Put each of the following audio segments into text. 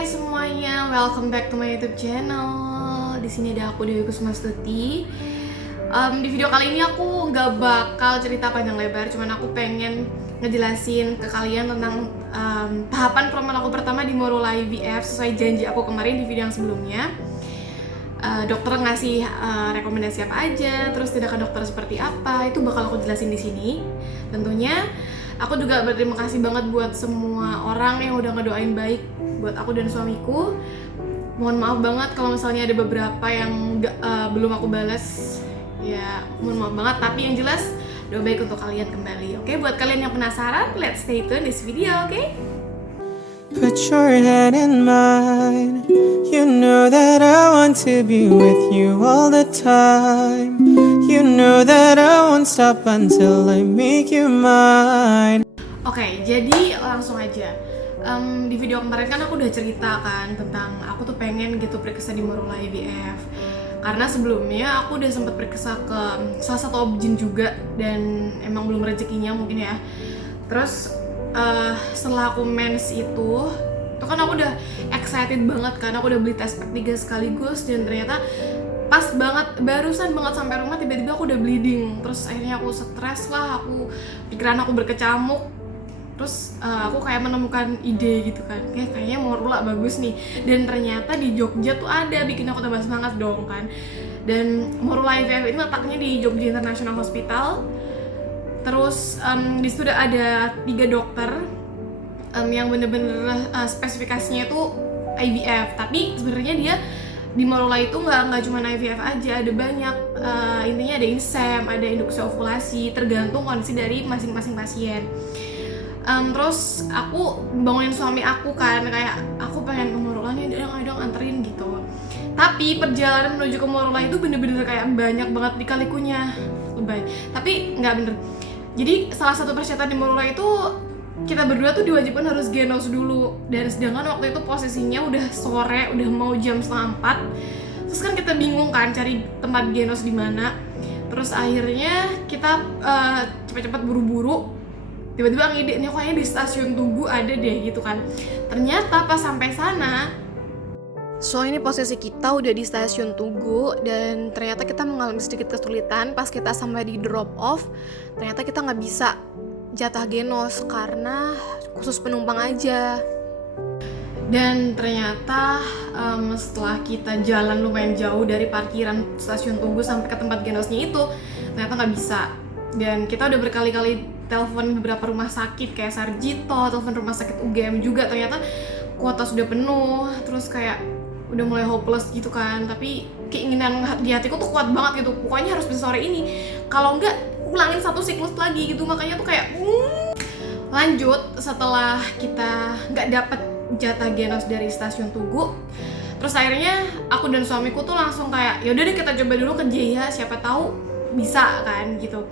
Hai semuanya, welcome back to my YouTube channel. Di sini ada aku Dewi Kusmastuti. Di video kali ini aku nggak bakal cerita panjang lebar, cuman aku pengen ngejelasin ke kalian tentang tahapan promil aku pertama di Morula IVF sesuai janji aku kemarin di video yang sebelumnya. Dokter ngasih rekomendasi apa aja, terus tindakan dokter seperti apa, itu bakal aku jelasin di sini. Tentunya aku juga berterima kasih banget buat semua orang yang udah ngedoain baik buat aku dan suamiku. Mohon maaf banget kalau misalnya ada beberapa yang belum aku balas. Ya, mohon maaf banget, tapi yang jelas doa baik untuk kalian kembali. Oke, buat kalian yang penasaran, let's stay tune this video, oke? Put your head in mine. You know that I want to be with you all the time. You know that I won't stop until I make you mine. Oke, jadi langsung aja. Di video kemarin kan aku udah cerita kan tentang aku tuh pengen gitu periksa di Morula IVF. Karena sebelumnya aku udah sempat periksa ke salah satu objin juga dan emang belum rezekinya mungkin ya. Terus setelah aku mens itu kan aku udah excited banget karena aku udah beli test pack 3 sekaligus dan ternyata pas banget, barusan banget sampai rumah tiba-tiba aku udah bleeding. Terus akhirnya aku stres lah, pikiran aku berkecamuk. Terus aku kayak menemukan ide gitu kan, kayaknya Morula bagus nih. Dan ternyata di Jogja tuh ada, bikin aku tambah semangat dong kan. Dan Morula IVF ini letaknya di Jogja International Hospital. Terus di situ udah ada 3 dokter yang bener-bener spesifikasinya itu IVF. Tapi sebenarnya dia di Morula itu nggak cuma IVF aja, ada banyak intinya ada INSEM, ada induksi ovulasi, tergantung kondisi dari masing-masing pasien. Terus aku bangunin suami aku kan, kayak aku pengen ke Morula nih, dong anterin gitu. Tapi perjalanan menuju ke Morula itu bener-bener kayak banyak banget lika-likunya, lebay. Tapi nggak bener. Jadi salah satu persyaratan di Morula itu kita berdua tuh diwajibkan harus genos dulu. Dan sedangkan waktu itu posisinya udah sore, udah mau jam 3:30. Terus kan kita bingung kan cari tempat genos di mana. Terus akhirnya kita cepet-cepet buru-buru. Tiba-tiba ngide nih, kayaknya di stasiun Tugu ada deh gitu kan. Ternyata pas sampai sana, so ini posisi kita udah di stasiun Tugu dan ternyata kita mengalami sedikit kesulitan pas kita sampai di drop off. Ternyata kita nggak bisa jatah genos karena khusus penumpang aja. Dan ternyata setelah kita jalan lumayan jauh dari parkiran stasiun Tugu sampai ke tempat genosnya itu, ternyata nggak bisa. Dan kita udah berkali-kali telepon beberapa rumah sakit kayak Sarjito, telepon rumah sakit UGM juga, ternyata kuota sudah penuh. Terus kayak udah mulai hopeless gitu kan, tapi keinginan di hatiku tuh kuat banget gitu, pokoknya harus bisa sore ini, kalau enggak ulangin satu siklus lagi gitu. Makanya tuh kayak lanjut setelah kita nggak dapet jatah genos dari stasiun Tugu. Terus akhirnya aku dan suamiku tuh langsung kayak yaudah deh kita coba dulu ke JIH, siapa tahu bisa kan gitu.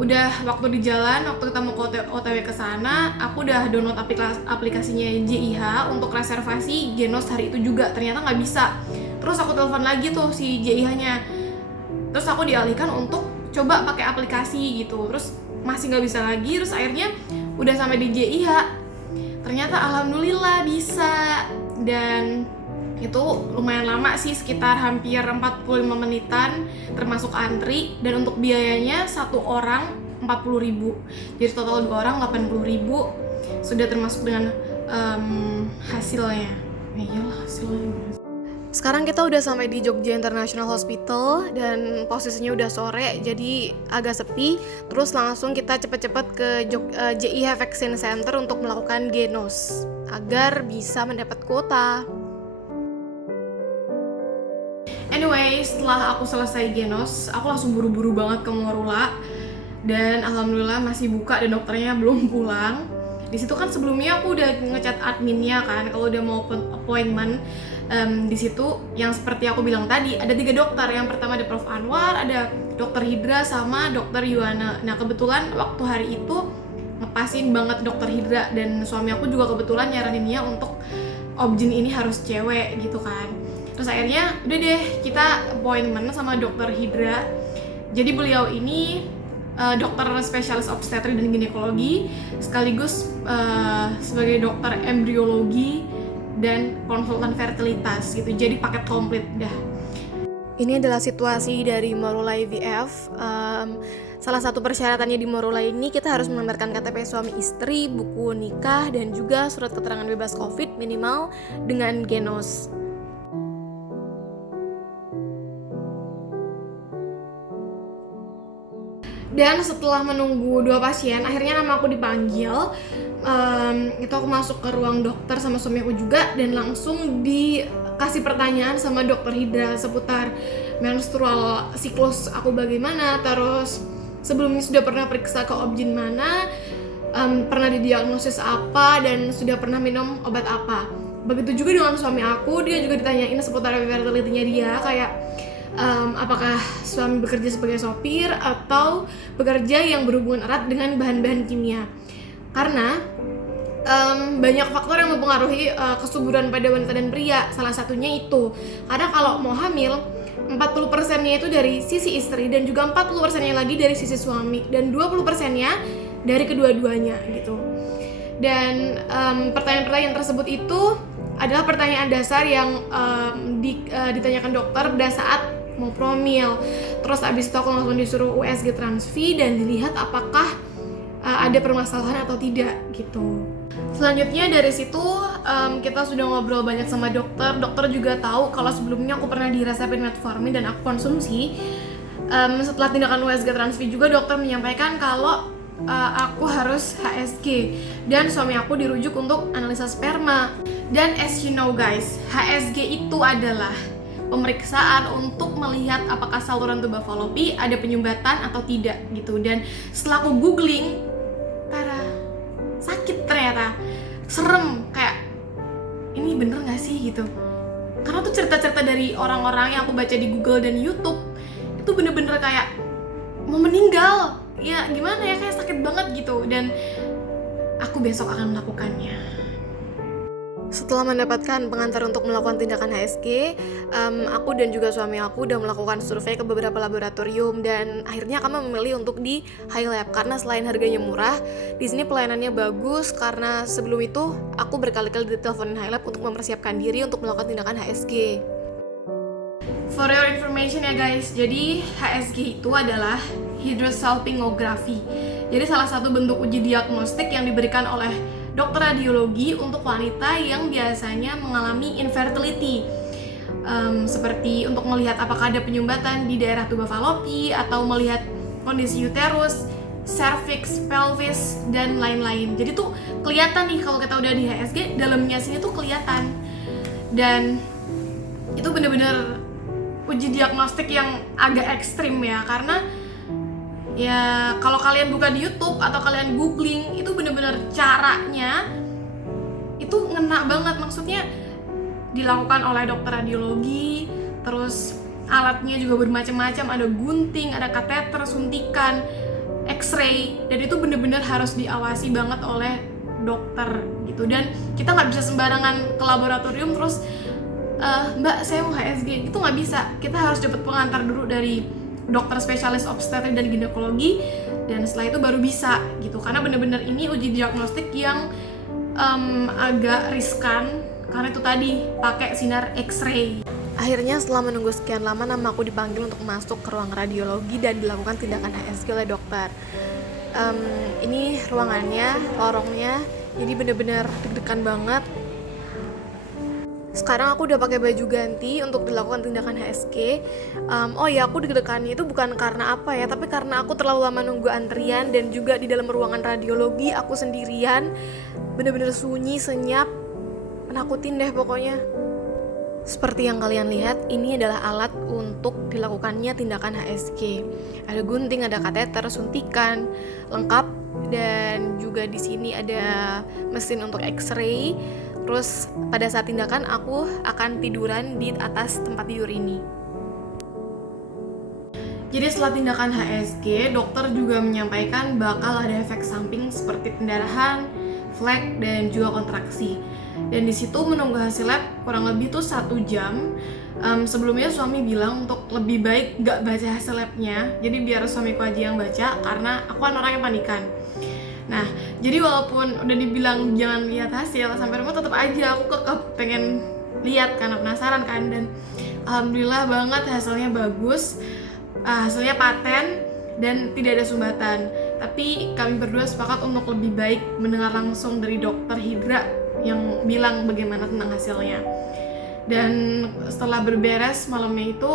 Udah waktu di jalan, waktu kita mau ke OTW ke sana, aku udah download aplikasinya JIH untuk reservasi genos hari itu juga. Ternyata nggak bisa. Terus aku telepon lagi tuh si JIH-nya. Terus aku dialihkan untuk coba pakai aplikasi gitu. Terus masih nggak bisa lagi. Terus akhirnya udah sampai di JIH. Ternyata alhamdulillah bisa. Dan itu lumayan lama sih, sekitar hampir 45 menitan termasuk antri. Dan untuk biayanya satu orang 40.000, jadi total 2 orang 80.000, sudah termasuk dengan hasilnya. Iyalah hasilnya. Sekarang kita udah sampai di Jogja International Hospital dan posisinya udah sore, jadi agak sepi. Terus langsung kita cepet-cepet ke JIH Vaccine Center untuk melakukan genos agar bisa mendapat kuota. Anyway, setelah aku selesai genos, aku langsung buru-buru banget ke Morula. Dan alhamdulillah masih buka dan dokternya belum pulang. Di situ kan sebelumnya aku udah ngechat adminnya kan, kalau udah mau appointment. Di situ yang seperti aku bilang tadi, ada 3 dokter. Yang pertama ada Prof Anwar, ada Dokter Hidra sama Dokter Yuwana. Nah kebetulan waktu hari itu ngepasin banget Dokter Hidra, dan suami aku juga kebetulan nyaraninnya untuk objin ini harus cewek gitu kan. Terus akhirnya udah deh kita appointment sama Dokter Hidra. Jadi beliau ini dokter spesialis obstetri dan ginekologi sekaligus sebagai dokter embriologi dan konsultan fertilitas gitu. Jadi paket komplit dah. Ini adalah situasi dari Morulai IVF. Salah satu persyaratannya di Morulai ini kita harus melampirkan KTP suami istri, buku nikah, dan juga surat keterangan bebas COVID minimal dengan genos. Dan setelah menunggu 2 pasien, akhirnya nama aku dipanggil. Itu aku masuk ke ruang dokter sama suami aku juga, dan langsung dikasih pertanyaan sama dokter Hidra seputar menstrual siklus aku bagaimana, terus sebelumnya sudah pernah periksa ke obgyn mana, pernah didiagnosis apa, dan sudah pernah minum obat apa. Begitu juga dengan suami aku, dia juga ditanyain seputar fertility-nya dia, kayak apakah suami bekerja sebagai sopir atau bekerja yang berhubungan erat dengan bahan-bahan kimia. Karena banyak faktor yang mempengaruhi kesuburan pada wanita dan pria. Salah satunya itu, karena kalau mau hamil 40%-nya itu dari sisi istri dan juga 40%-nya lagi dari sisi suami, dan 20%-nya dari kedua-duanya gitu. Dan pertanyaan-pertanyaan tersebut itu adalah pertanyaan dasar yang ditanyakan dokter pada saat mau promil. Terus abis itu aku langsung disuruh USG transfi dan dilihat apakah ada permasalahan atau tidak gitu. Selanjutnya dari situ kita sudah ngobrol banyak sama dokter. Dokter juga tahu kalau sebelumnya aku pernah diresepin metformin dan aku konsumsi. Setelah tindakan USG transfi juga dokter menyampaikan kalau aku harus HSG dan suami aku dirujuk untuk analisa sperma. Dan as you know guys, HSG itu adalah pemeriksaan untuk melihat apakah saluran tuba falopi ada penyumbatan atau tidak gitu. Dan setelah aku googling, sakit ternyata, serem, kayak ini bener gak sih gitu. Karena tuh cerita-cerita dari orang-orang yang aku baca di Google dan YouTube itu bener-bener kayak mau meninggal, ya gimana ya, kayak sakit banget gitu. Dan aku besok akan melakukannya. Setelah mendapatkan pengantar untuk melakukan tindakan HSG, aku dan juga suami aku udah melakukan survei ke beberapa laboratorium, dan akhirnya kami memilih untuk di High Lab karena selain harganya murah, di sini pelayanannya bagus. Karena sebelum itu aku berkali-kali diteleponin High Lab untuk mempersiapkan diri untuk melakukan tindakan HSG. For your information ya guys, jadi HSG itu adalah hydrosalpingografi. Jadi salah satu bentuk uji diagnostik yang diberikan oleh dokter radiologi untuk wanita yang biasanya mengalami infertility, seperti untuk melihat apakah ada penyumbatan di daerah tuba falopi atau melihat kondisi uterus, cervix, pelvis, dan lain-lain. Jadi tuh kelihatan nih kalau kita udah di HSG, dalamnya sini tuh kelihatan. Dan itu bener-bener uji diagnostik yang agak ekstrim ya, karena ya kalau kalian buka di YouTube atau kalian googling, itu bener-bener caranya itu ngena banget. Maksudnya dilakukan oleh dokter radiologi, terus alatnya juga bermacam-macam, ada gunting, ada kateter, suntikan, X-ray, dan itu bener-bener harus diawasi banget oleh dokter gitu. Dan kita nggak bisa sembarangan ke laboratorium terus Mbak saya mau HSG, itu nggak bisa. Kita harus dapat pengantar dulu dari dokter spesialis obstetrik dan ginekologi, dan setelah itu baru bisa gitu. Karena bener-bener ini uji diagnostik yang agak riskan, karena itu tadi pakai sinar X-ray. Akhirnya setelah menunggu sekian lama, nama aku dipanggil untuk masuk ke ruang radiologi dan dilakukan tindakan HSG oleh dokter. Ini ruangannya, lorongnya, jadi bener-bener deg-degan banget. Sekarang aku udah pakai baju ganti untuk dilakukan tindakan HSG. Oh ya, aku deg-degannya itu bukan karena apa ya, tapi karena aku terlalu lama nunggu antrian, dan juga di dalam ruangan radiologi aku sendirian, bener-bener sunyi, senyap, menakutin deh pokoknya. Seperti yang kalian lihat, ini adalah alat untuk dilakukannya tindakan HSG. Ada gunting, ada kateter, suntikan, lengkap, dan juga di sini ada mesin untuk X-ray. Terus pada saat tindakan aku akan tiduran di atas tempat tidur ini. Jadi setelah tindakan HSG, dokter juga menyampaikan bakal ada efek samping seperti pendarahan, flek, dan juga kontraksi. Dan di situ menunggu hasil lab kurang lebih tuh 1 jam. Sebelumnya suami bilang untuk lebih baik gak baca hasil labnya, jadi biar suamiku aja yang baca karena aku kan orang yang panikan. Nah, jadi walaupun udah dibilang jangan lihat hasil, sampai rumah tetap aja aku pengen lihat karena penasaran kan. Dan alhamdulillah banget hasilnya bagus, hasilnya paten dan tidak ada sumbatan. Tapi kami berdua sepakat untuk lebih baik mendengar langsung dari dokter Hidra yang bilang bagaimana tentang hasilnya. Dan setelah berberes malamnya itu,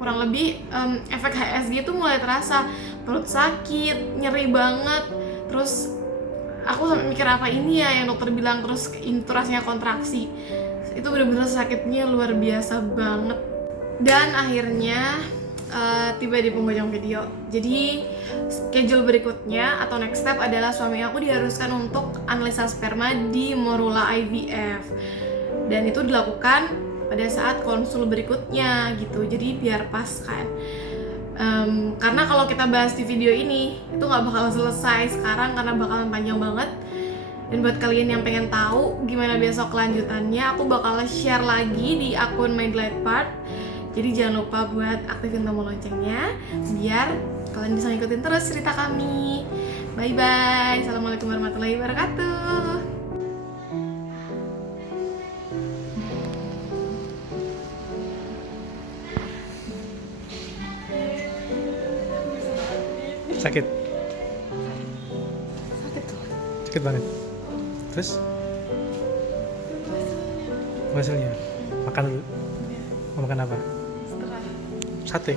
kurang lebih efek HSG itu mulai terasa, perut sakit, nyeri banget. Terus aku sampai mikir apa ini ya yang dokter bilang, terus itu rasanya kontraksi. Itu benar-benar sakitnya luar biasa banget. Dan akhirnya tiba di penghujung video. Jadi schedule berikutnya atau next step adalah suami aku diharuskan untuk analisa sperma di Morula IVF. Dan itu dilakukan pada saat konsul berikutnya gitu. Jadi biar pas kan. Karena kalau kita bahas di video ini itu nggak bakal selesai sekarang karena bakalan panjang banget. Dan buat kalian yang pengen tahu gimana besok kelanjutannya, aku bakal share lagi di akun My Delight Part. Jadi jangan lupa buat aktifin tombol loncengnya biar kalian bisa ngikutin terus cerita kami. Bye bye. Assalamualaikum warahmatullahi wabarakatuh. Sakit Sakit tuh. sakit banget. Terus hasilnya makan dulu. Mau makan apa? Setelah Sate.